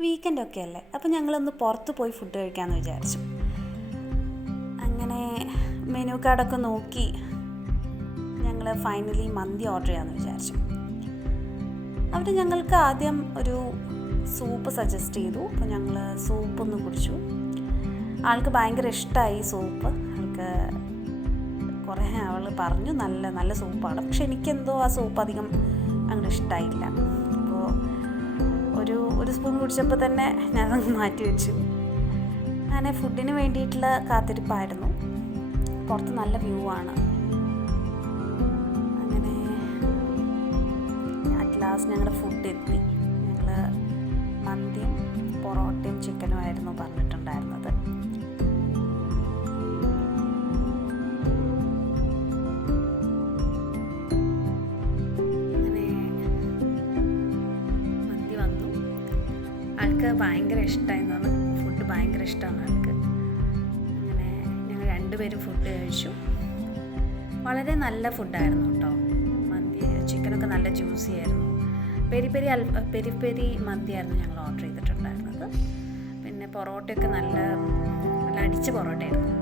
വീക്കെൻഡൊക്കെ അല്ലേ, അപ്പോൾ ഞങ്ങളൊന്ന് പുറത്ത് പോയി ഫുഡ് കഴിക്കാമെന്ന് വിചാരിച്ചു. അങ്ങനെ മെനു കാർഡൊക്കെ നോക്കി ഞങ്ങൾ ഫൈനലി മന്തി ഓർഡർ ചെയ്യാമെന്ന് വിചാരിച്ചു. അവർ ഞങ്ങൾക്ക് ആദ്യം ഒരു സൂപ്പ് സജസ്റ്റ് ചെയ്തു. അപ്പോൾ ഞങ്ങൾ സൂപ്പൊന്ന് കുടിച്ചു. ആൾക്ക് ഭയങ്കര ഇഷ്ടമായി സൂപ്പ്. ആൾക്ക് കുറേ അവൾ പറഞ്ഞു നല്ല നല്ല സൂപ്പാണ്. പക്ഷെ എനിക്കെന്തോ ആ സൂപ്പ് അധികം അങ്ങനെ ഇഷ്ടമായില്ല. അപ്പോൾ ഒരു സ്പൂൺ കുടിച്ചപ്പോൾ തന്നെ ഞാനത് മാറ്റി വെച്ചു. അങ്ങനെ ഫുഡിന് വേണ്ടിയിട്ടുള്ള കാത്തിരിപ്പായിരുന്നു. പുറത്ത് നല്ല വ്യൂ ആണ്. അങ്ങനെ അറ്റ് ലാസ്റ്റ് ഞങ്ങളുടെ ഫുഡ് എത്തി. ഞങ്ങൾ മന്തിയും പൊറോട്ടയും ചിക്കനും ആയിരുന്നു പറഞ്ഞിട്ടുണ്ടായിരുന്നത്. അങ്ങനെ മന്തി വന്നു. ആൾക്ക് ഭയങ്കര ഇഷ്ടമായിരുന്നു. ഫുഡ് ഭയങ്കര ഇഷ്ടമാണ് ആൾക്ക്. അങ്ങനെ ഞങ്ങൾ രണ്ടുപേരും ഫുഡ് കഴിച്ചു. വളരെ നല്ല ഫുഡായിരുന്നു കേട്ടോ. മന്തി ചിക്കനൊക്കെ നല്ല ജ്യൂസി ആയിരുന്നു. പെരി പെരി മന്തിയായിരുന്നു ഞങ്ങൾ ഓർഡർ ചെയ്തിട്ടുണ്ടായിരുന്നത്. പിന്നെ പൊറോട്ടയൊക്കെ നല്ല അടിച്ച പൊറോട്ടയായിരുന്നു.